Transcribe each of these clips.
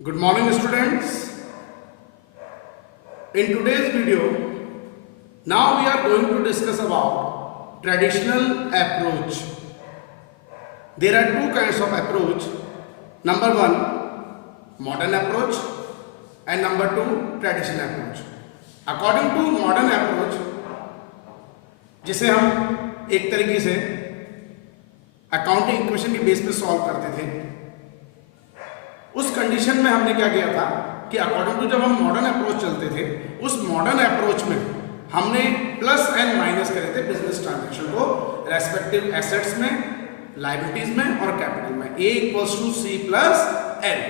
Good morning students. In today's video, now we are going to discuss about traditional approach. There are two kinds of approach. Number one, modern approach and number two, traditional approach. According to modern approach, जिसे हम एक तरीके से accounting equation के base पे solve करते थे, उस कंडीशन में हमने क्या किया था कि अकॉर्डिंग टू जब हम मॉडर्न अप्रोच चलते थे, उस मॉडर्न अप्रोच में हमने प्लस एंड माइनस करे थे बिजनेस ट्रांजैक्शन को रेस्पेक्टिव एसेट्स में, लायबिलिटीज में और कैपिटल में। A equals to C plus L,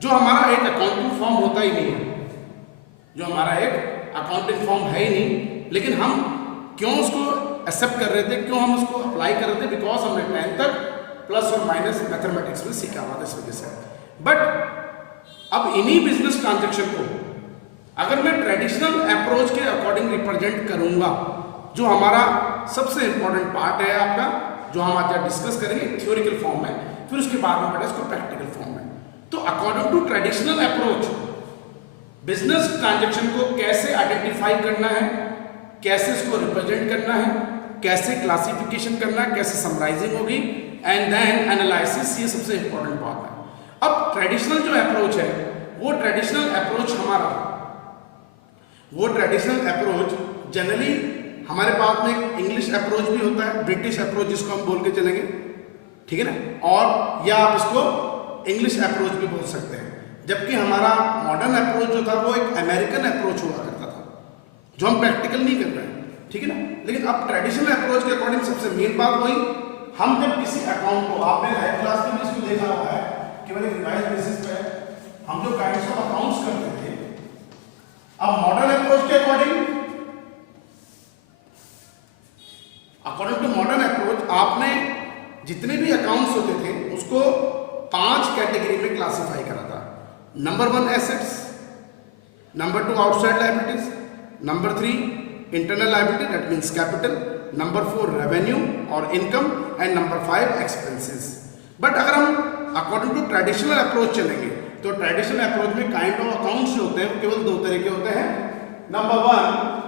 जो हमारा एक अकाउंटिंग फॉर्म होता ही नहीं है, जो हमारा एक अकाउंटिंग फॉर्म है ही नहीं, लेकिन हम क्यों उसको एक्सेप्ट कर रहे थे, क्यों हम उसको अप्लाई कर रहे थे? बिकॉज हमने 10th तक प्लस और माइनस मैथमेटिक्स में सीखा हुआ था, इस वजह से। बट अब इन्हीं बिजनेस ट्रांजैक्शन को अगर मैं ट्रेडिशनल अप्रोच के अकॉर्डिंग रिप्रेजेंट करूंगा, जो हमारा सबसे इंपॉर्टेंट पार्ट है आपका, जो हम आज डिस्कस करेंगे थ्योरिकल फॉर्म में, फिर उसके बाद में पढ़ा इसको प्रैक्टिकल फॉर्म में। तो according to traditional approach business transaction को कैसे आइडेंटिफाई करना है, कैसे इसको रिप्रेजेंट करना है, कैसे क्लासिफिकेशन करना है, कैसे समराइजिंग होगी एंड देन एनालिसिस, ये सबसे इंपॉर्टेंट बात है। अब ट्रेडिशनल जो अप्रोच है, वो ट्रेडिशनल अप्रोच हमारा, वो ट्रेडिशनल अप्रोच जनरली हमारे पास में इंग्लिश अप्रोच भी होता है, ब्रिटिश अप्रोच जिसको हम बोल के चलेंगे, ठीक है ना, और या आप इसको इंग्लिश अप्रोच भी बोल सकते हैं। जबकि हमारा मॉडर्न अप्रोच जो था वो एक अमेरिकन अप्रोच हुआ करता था, जो हम प्रैक्टिकल नहीं कर रहे हैं, ठीक है ना। लेकिन अब ट्रेडिशनल अप्रोच के अकॉर्डिंग सबसे मेन बात वही, हम जब किसी अकाउंट को, आपने लाइव क्लास में भी इसको देखा हुआ है, केवल एक रिवाइज बेसिस पे हम जो काइंड्स ऑफ अकाउंट्स करते थे, अब मॉडर्न अप्रोच के अकॉर्डिंग टू मॉडर्न अप्रोच आपने जितने भी अकाउंट्स होते थे उसको 5 कैटेगरी में क्लासिफाई करा था। Number 1 assets, number 2 outside liabilities, number 3 internal liability that means capital, number 4 revenue और income and number 5 expenses. But अगर हम अकॉर्डिंग टू ट्रेडिशनल अप्रोच चलेंगे तो ट्रेडिशनल अप्रोच में काइंड ऑफ अकाउंट्स जो होते हैं वो केवल 2 तरह के होते हैं। Number 1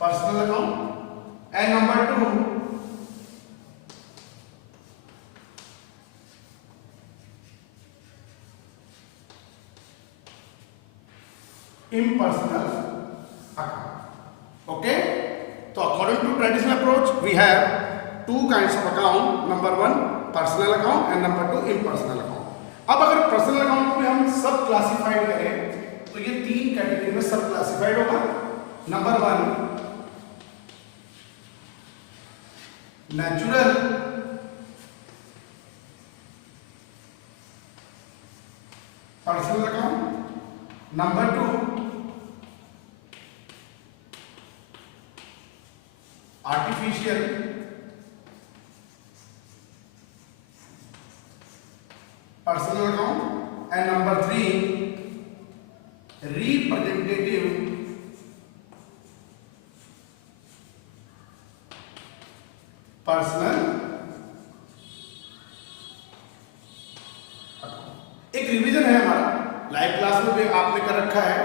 personal account and number 2 impersonal account। okay, so according to traditional approach we have 2 kinds of account, number 1 personal account and number 2 impersonal account। अब अगर पर्सनल अकाउंट में हम सब क्लासिफाइड करें तो ये 3 कैटेगरी में सब क्लासिफाइड होगा। Number 1 natural personal account, number 2 artificial personal account and number 3 representative personal account. एक रिवीजन है हमारा, लाइव क्लास में भी आपने कर रखा है,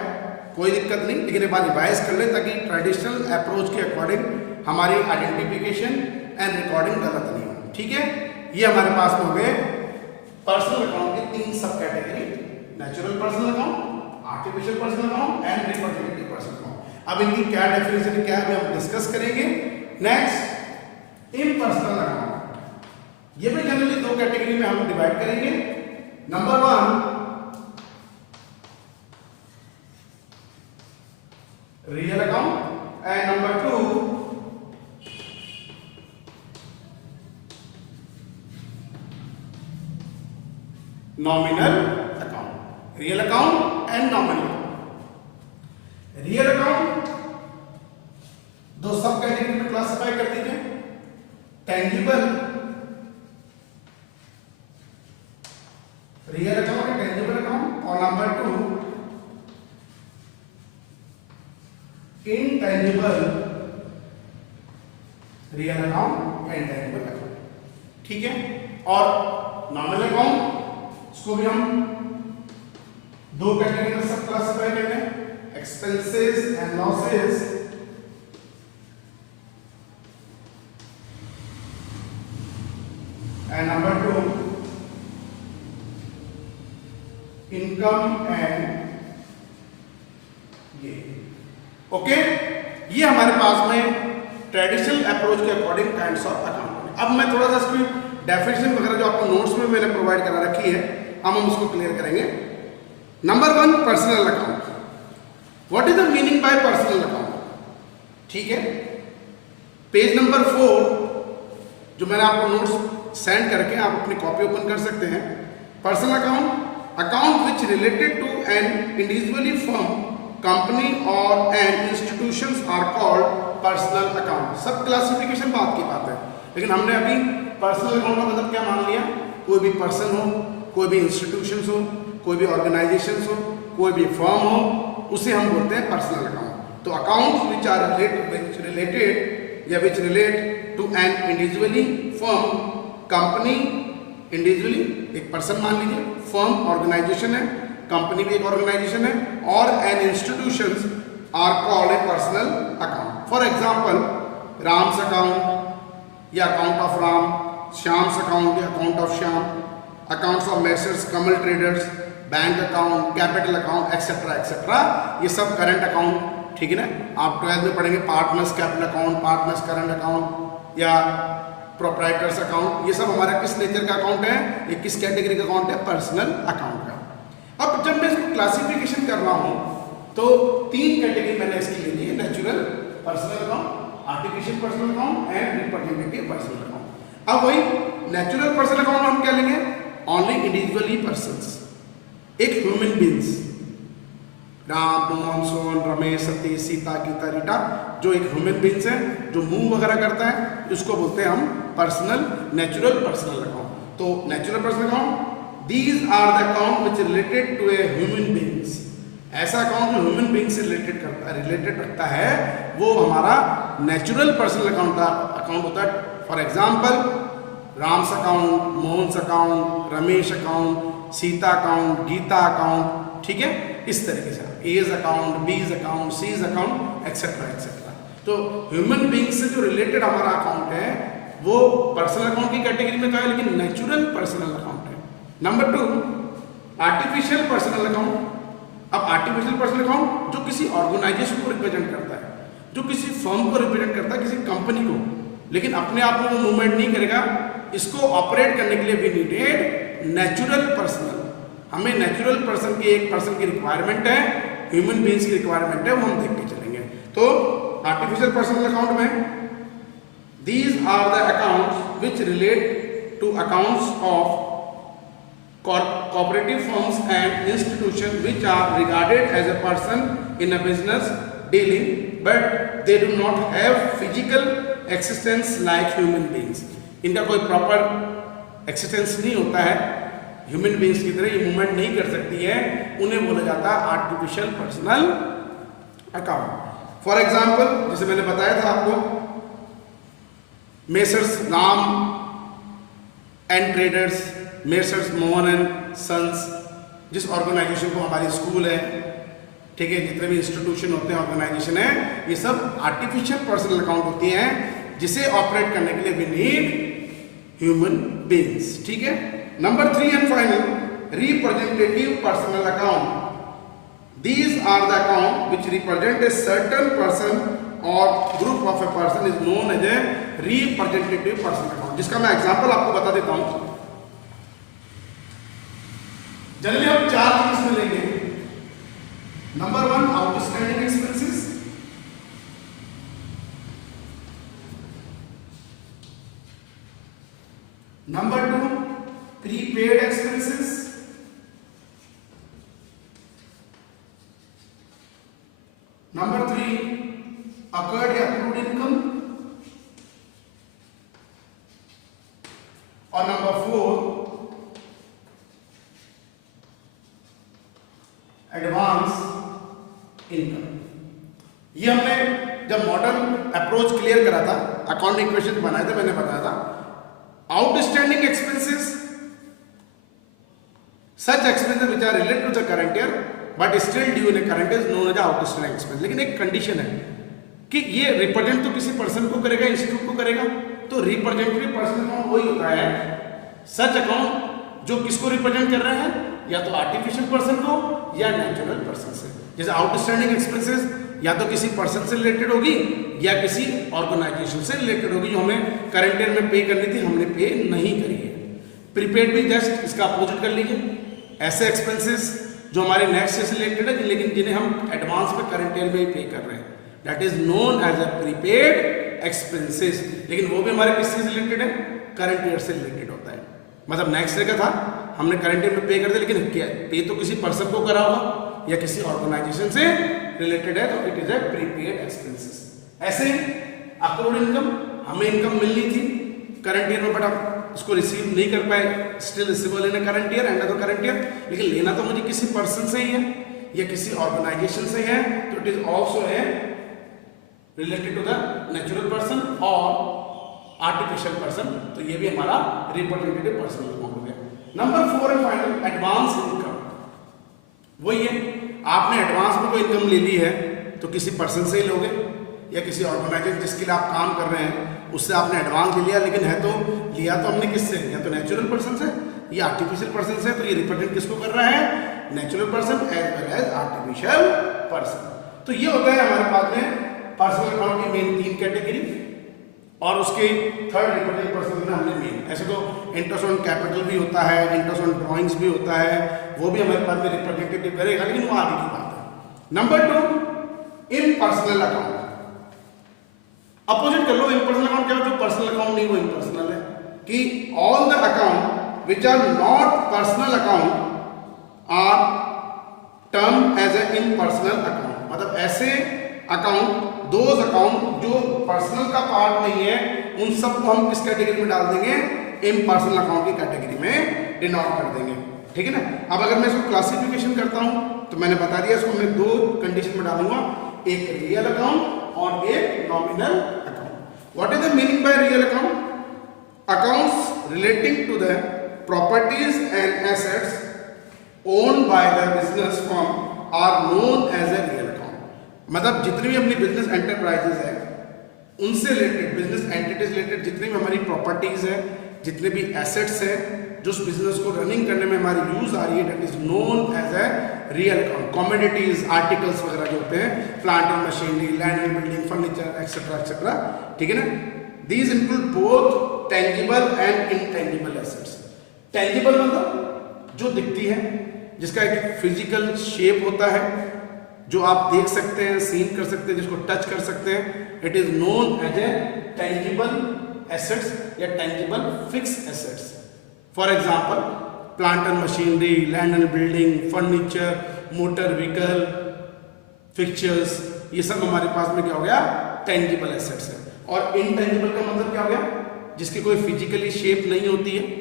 कोई दिक्कत नहीं, लेकिन एक बार रिवाइज कर ले ताकि ट्रेडिशनल अप्रोच के अकॉर्डिंग हमारी आइडेंटिफिकेशन एंड रिकॉर्डिंग गलत नहीं हो, ठीक है। ये हमारे पास में हो गए पर्सनल अकाउंट के 3 सब category, natural personal account, artificial personal account and representative personal account. अब इनकी क्या डेफिनेशन क्या है हम डिस्कस करेंगे। नेक्स्ट इम्पर्सनल अकाउंट, ये भी जनरली 2 कैटेगरी में हम डिवाइड करेंगे। Number 1 real account and number 2 nominal account. Real account and nominal account. Real account 2 सब कैटेगरी में क्लासिफाई कर दीजिए, tangible real account and tangible account, और नंबर 2 intangible रियल अकाउंट या इंटेंजिबल अकाउंट, ठीक है। और नॉमिनल अकाउंट, इसको भी हम दो कैटेगरी में सब क्लासिफाई करते हैं, expenses and losses and number 2 income and gain. Okay, ये हमारे पास में ट्रेडिशनल अप्रोच के अकॉर्डिंग काइंड्स ऑफ अकाउंट। अब मैं थोड़ा सा इसकी डेफिनेशन वगैरह जो आपको नोट्स में मैंने प्रोवाइड करा रखी है, अब हम उसको क्लियर करेंगे। Number 1, personal account. What is the meaning bye personal account? ठीक है, पेज नंबर 4 जो मैंने आपको नोट्स सेंड करके आप अपनी कॉपी ओपन कर सकते हैं। Personal account, account which related to an individually firm, company और an institutions are called personal account. Sub classification बात की बात है, लेकिन हमने अभी पर्सनल अकाउंट का मतलब क्या मान लिया? कोई भी पर्सन हो, कोई भी इंस्टीट्यूशंस हो, कोई भी ऑर्गेनाइजेशंस हो, कोई भी फर्म हो, उसे हम बोलते हैं पर्सनल अकाउंट। तो अकाउंट्स विच आर रिलेटेड या which relate to an individually firm, company, individually एक पर्सन मान लीजिए, फर्म ऑर्गेनाइजेशन है, कंपनी भी एक ऑर्गेनाइजेशन है, और an institutions are called a personal account. For example Ram's account या account of Ram, Shyam's account या account of Shyam, accounts of messrs Kamal traders, bank account, capital account, etcetera etcetera, ये सब करंट अकाउंट, ठीक है ना। आप 12th में पढ़ेंगे partners capital account, partners current account या प्रोप्राइटर्स अकाउंट, ये सब हमारा किस नेचर का अकाउंट है? ये किस कैटेगरी का अकाउंट है? पर्सनल अकाउंट का। अब जब मैं इसको क्लासिफिकेशन कर रहा हूं तो 3 कैटेगरी मैंने इसकी ले ली है, natural personal account, artificial personal account and representative personal account. अब वही नेचुरल पर्सनल अकाउंट में हम क्या लेंगे? ओनली इंडिविजुअली पर्सन्स, एक ह्यूमन बींग्स, राम, मोहन, सोहन, रमेश, सतीश, सीता, गीता, रीटा, जो एक ह्यूमन बींग्स है, जो मूव वगैरह करता है, उसको बोलते हैं हम पर्सनल नेचुरल पर्सनल अकाउंट। तो natural personal account, these are the account which related to a human beings. ऐसा अकाउंट जो ह्यूमन बींग से रिलेटेड रखता है वो हमारा नेचुरल पर्सनल अकाउंट होता है। For example Ram's account, Mohan's account, Ramesh account, Sita account, Gita account, ठीक है, इस तरीके से A's account, B's account, C's account, etcetera etcetera. तो ह्यूमन बींग से जो रिलेटेड हमारा अकाउंट है वो पर्सनल अकाउंट की कैटेगरी में तो है, लेकिन नेचुरल पर्सनल अकाउंट है। Number 2, artificial personal account. अब आर्टिफिशियल पर्सनल अकाउंट जो किसी ऑर्गेनाइजेशन को रिप्रेजेंट करता है, जो किसी फर्म को रिप्रेजेंट करता है, किसी कंपनी को, लेकिन अपने आप में वो मूवमेंट नहीं करेगा। इसको ऑपरेट करने के लिए वी नीडेड नेचुरल पर्सनल। हमें नेचुरल पर्सन की, एक पर्सन की रिक्वायरमेंट है, ह्यूमन बींग्स की रिक्वायरमेंट है, वो हम देख के चलेंगे। तो आर्टिफिशियल पर्सनल अकाउंट में these are the accounts which relate to accounts of cooperative firms and institutions which are regarded as a person in a business dealing, but they do not have physical existence like human beings. इनका कोई proper existence नहीं होता है, human beings की तरह ये movement नहीं कर सकती है, उन्हें बोला जाता है artificial personal account. For example जैसे मैंने बताया था आपको, messrs Ram and traders, messrs Mohan and sons, जिस ऑर्गेनाइजेशन को हमारी स्कूल है, ठीक है, जितने भी इंस्टीट्यूशन होते हैं, ऑर्गेनाइजेशन है, ये सब आर्टिफिशियल पर्सनल अकाउंट होती हैं, जिसे ऑपरेट करने के लिए वी नीड ह्यूमन बींग्स, ठीक है। Number 3 and final, representative personal account. These are the account which represent a certain person और group of a person is known as a representative personal account, जिसका मैं example आपको बता देता हूं। Generally हम 4 चीज में लेंगे। Number 1 outstanding expenses, number 2 prepaid expenses, number 3 occurred या अक्रूड इनकम, और नंबर 4 एडवांस इनकम। ये हमने जब मॉडल अप्रोच क्लियर करा था, अकाउंटिंग इक्वेशन बनाए थे, मैंने बताया था outstanding expenses, such expenses which are related to the current year but still due in current year known as outstanding expense. लेकिन एक कंडीशन है कि ये रिप्रेजेंट तो किसी पर्सन को करेगा, इंस्टीट्यूट को करेगा, तो रिप्रेजेंटेटिव पर्सन अकाउंट वही होता है सच अकाउंट जो किसको रिप्रेजेंट कर रहे हैं, या तो आर्टिफिशियल पर्सन को या नेचुरल पर्सन से। जैसे आउटस्टैंडिंग एक्सपेंसेस या तो किसी पर्सन से रिलेटेड होगी या किसी ऑर्गेनाइजेशन से रिलेटेड होगी जो हमें करंट ईयर में पे करनी थी, हमने पे नहीं करी है। प्रीपेड भी जस्ट इसका अपोजिट कर लीजिए, ऐसे एक्सपेंसेस जो हमारे नेक्स्ट ईयर से रिलेटेड है लेकिन जिन्हें हम एडवांस में करंट ईयर में ही पे कर रहे हैं, that is known as a prepaid expenses. लेकिन वो भी हमारे किससे रिलेटेड है, करंट ईयर से रिलेटेड होता है। मतलब नेक्स्ट ईयर का था, हमने करंट ईयर में पे कर दिया, लेकिन क्या पे तो किसी पर्सन को करा होगा या किसी ऑर्गेनाइजेशन से रिलेटेड है, तो it is a prepaid expenses. ऐसे अक्रूड इनकम, हमें इनकम मिलनी थी करंट ईयर में बट हम उसको रिसीव नहीं कर पाए, still receivable in current year and current year, लेकिन लेना तो मुझे किसी पर्सन से ही है या किसी ऑर्गेनाइजेशन से है, तो इट इज ऑल्सो है related to the natural person और आर्टिफिशियल पर्सन, तो ये भी हमारा रिप्रेजेंटेटिव पर्सन हो गया। Number 4 and final, advance income. वही है, आपने एडवांस में कोई इनकम ले ली है तो किसी पर्सन से ही लोगे या किसी ऑर्गेनाइजेशन जिसके लिए आप काम कर रहे हैं उससे आपने एडवांस ले लिया, लेकिन है तो लिया तो हमने किससे, या तो नेचुरल पर्सन से या आर्टिफिशियल पर्सन से, तो ये रिप्रेजेंट किसको कर रहा है, natural person as well as artificial person. तो ये होता है हमारे पास में पर्सनल अकाउंट की मेन 3 कैटेगरी, और उसके थर्ड रिप्रेजेंटेटिव पर्सन में हमने मेन, ऐसे तो इंटरेस्ट ऑन कैपिटल भी होता है, इंटरेस्ट ऑन ड्रॉइंग्स भी होता है, वो भी हमारे पास में रिप्रेजेंटेटिव करेगा, लेकिन वो आगे की बात है। Number 2, impersonal account. अपोजिट कर लो, इम्पर्सनल अकाउंट क्या है, जो पर्सनल अकाउंट नहीं वो इम्पर्सनल है, कि all the account which are not personal account are term as a impersonal account. मतलब ऐसे अकाउंट, दोज अकाउंट जो पर्सनल का पार्ट नहीं है, उन सबको हम किस कैटेगरी में डाल देंगे, इम्पर्सनल अकाउंट की कैटेगरी में डिनोट कर देंगे, ठीक है ना। अब अगर मैं इसको क्लासिफिकेशन करता हूं तो मैंने बता दिया, इसको मैं 2 कंडीशन में डालूंगा, एक रियल अकाउंट और एक nominal account. What is the meaning by real account? Accounts relating to the properties and assets owned by the business firm are known as a real account. मतलब जितनी भी अपनी बिजनेस एंटरप्राइजेज है उनसे related, business entities related जितनी भी हमारी properties है, जितने भी एसेट्स है जो उस बिजनेस को रनिंग करने में हमारी यूज आ रही है, that is known as a real account. Commodities, articles वगैरह जो होते हैं, plant and machinery, land and building, furniture etcetera etcetera, ठीक है ना। These include both tangible and intangible assets. Tangible मतलब जो दिखती है, जिसका एक फिजिकल शेप होता है, जो आप देख सकते हैं, सीन कर सकते हैं, जिसको टच कर सकते हैं, it is known as a tangible assets या tangible fix assets. For example plant and machinery, land and building, furniture, motor vehicle, fixtures, ये सब हमारे पास में क्या हो गया, टेंजिबल एसेट्स है। और इनटेंजिबल का मतलब क्या हो गया, जिसकी कोई फिजिकली शेप नहीं होती है,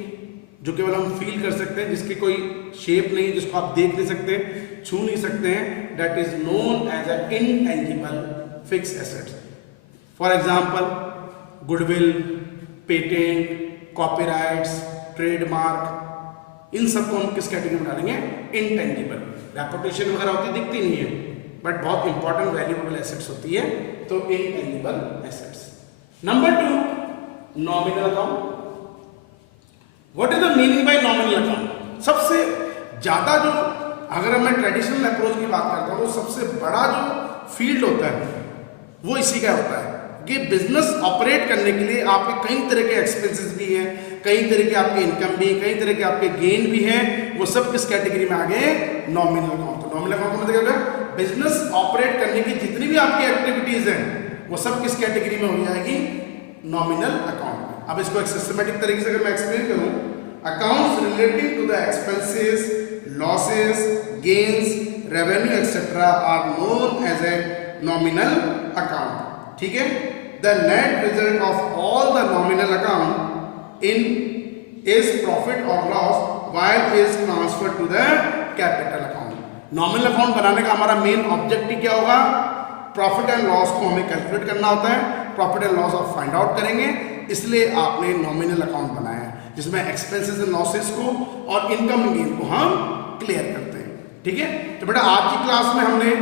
जो केवल हम फील कर सकते हैं, जिसकी कोई शेप नहीं, जिसको आप देख नहीं सकते, छू नहीं सकते हैं, that is known as a intangible fix assets. For example goodwill, patent, copyrights, trademark, इन सबको हम किस कैटेगरी में डालेंगे, इनटेंजिबल। रेपुटेशन वगैरह होती दिखती नहीं है बट बहुत इंपॉर्टेंट वैल्यूएबल एसेट्स होती है, तो intangible assets. Number 2, nominal account. What is the meaning bye nominal account? सबसे ज्यादा जो, अगर मैं ट्रेडिशनल अप्रोच की बात करता हूं, तो सबसे बड़ा जो फील्ड होता है वो इसी का होता है कि बिजनेस ऑपरेट करने के लिए आपके कई तरह के एक्सपेंसेस भी हैं, कई तरह के आपके इनकम भी, कई तरह के आपके गेन भी हैं, वो सब किस कैटेगरी में आ गए, नॉमिनल अकाउंट। तो नॉमिनल अकाउंट का मतलब क्या होगा, बिजनेस ऑपरेट करने की जितनी भी आपकी एक्टिविटीज हैं वो सब किस कैटेगरी में हो जाएगी, नॉमिनल अकाउंट। अब इसको एक सिस्टमैटिक तरीके से अगर मैं एक्सप्लेन करूं, accounts relating to the expenses, losses, gains, revenue etcetera are known as a nominal account, ठीक है। The net result of all the nominal account in is profit और loss while is transfer to the capital account. Nominal account बनाने का हमारा main objective क्या होगा, profit and loss को हमें कैलकुलेट करना होता है, प्रॉफिट एंड लॉस आप फाइंड आउट करेंगे, इसलिए आपने नॉमिनल अकाउंट बनाया है जिसमें एक्सपेंसेस एंड लॉसेस को और इनकम एंड गेन को हम क्लियर करते हैं। ठीक है, तो बेटा आज की क्लास में हमने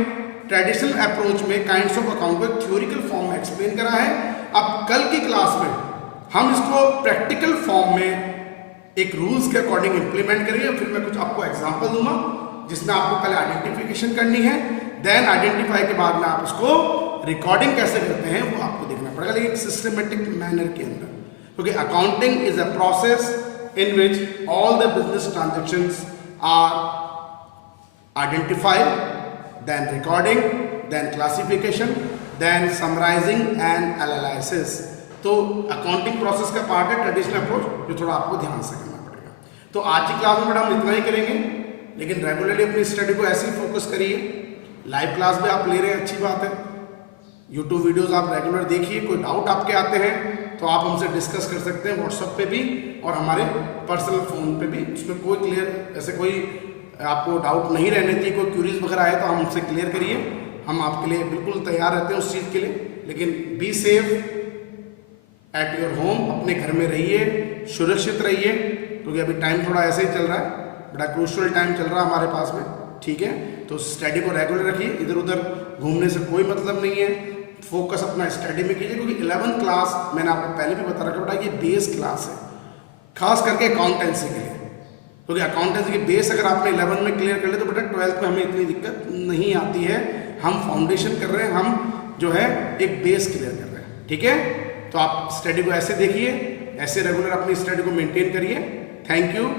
ट्रेडिशनल अप्रोच में काइंड्स ऑफ अकाउंट को थ्योरिकल फॉर्म में एक्सप्लेन करा है। अब कल की क्लास में हम इसको प्रैक्टिकल फॉर्म में एक रूल्स के अकॉर्डिंग इंप्लीमेंट करेंगे, फिर मैं कुछ आपको एग्जांपल दूंगा जिसमें आपको पहले आइडेंटिफिकेशन करनी है, देन आइडेंटिफाई के बाद में आप उसको रिकॉर्डिंग कैसे करते हैं वो आपको देखना पड़ेगा, लेकिन एक सिस्टमेटिक मैनर के अंदर, क्योंकि accounting is a process in which all the business transactions are identified, then recording, then classification, then summarising and analysis. तो अकाउंटिंग प्रोसेस का पार्ट है ट्रेडिशनल अप्रोच, जो थोड़ा आपको ध्यान से करना पड़ेगा। तो आज की क्लास में बेटा हम इतना ही करेंगे, लेकिन रेगुलरली अपनी स्टडी को ऐसे ही फोकस करिए। लाइव क्लास भी आप ले रहे हैं, अच्छी बात है। यूट्यूब वीडियोस आप रेगुलर देखिए, कोई डाउट आपके आते हैं तो आप हमसे डिस्कस कर सकते हैं व्हाट्सएप पे भी और हमारे पर्सनल फ़ोन पे भी। उसमें कोई क्लियर ऐसे कोई आपको डाउट नहीं रहने चाहिए, कोई क्यूरीज वगैरह आए तो हम हमसे क्लियर करिए, हम आपके लिए बिल्कुल तैयार रहते हैं उस चीज़ के लिए। लेकिन be safe at your home, अपने घर में रहिए, सुरक्षित रहिए, क्योंकि अभी टाइम थोड़ा ऐसे ही चल रहा है, बड़ा क्रूशियल टाइम चल रहा है हमारे पास में। ठीक है, तो स्टडी को रेगुलर रखिए, इधर उधर घूमने से कोई मतलब नहीं है, फोकस अपना स्टडी में कीजिए, क्योंकि 11th क्लास मैंने आपको पहले भी बता रखा बेटा ये बेस क्लास है, खास करके अकाउंटेंसी के लिए, क्योंकि अकाउंटेंसी की बेस अगर आपने 11 में क्लियर कर ले तो बेटा 12th में हमें इतनी दिक्कत नहीं आती है। हम फाउंडेशन कर रहे हैं, हम जो है एक बेस क्लियर कर रहे हैं। ठीक है, तो आप स्टडी को ऐसे देखिए, ऐसे रेगुलर अपनी स्टडी को मेंटेन करिए। Thank you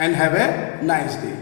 and have a nice day.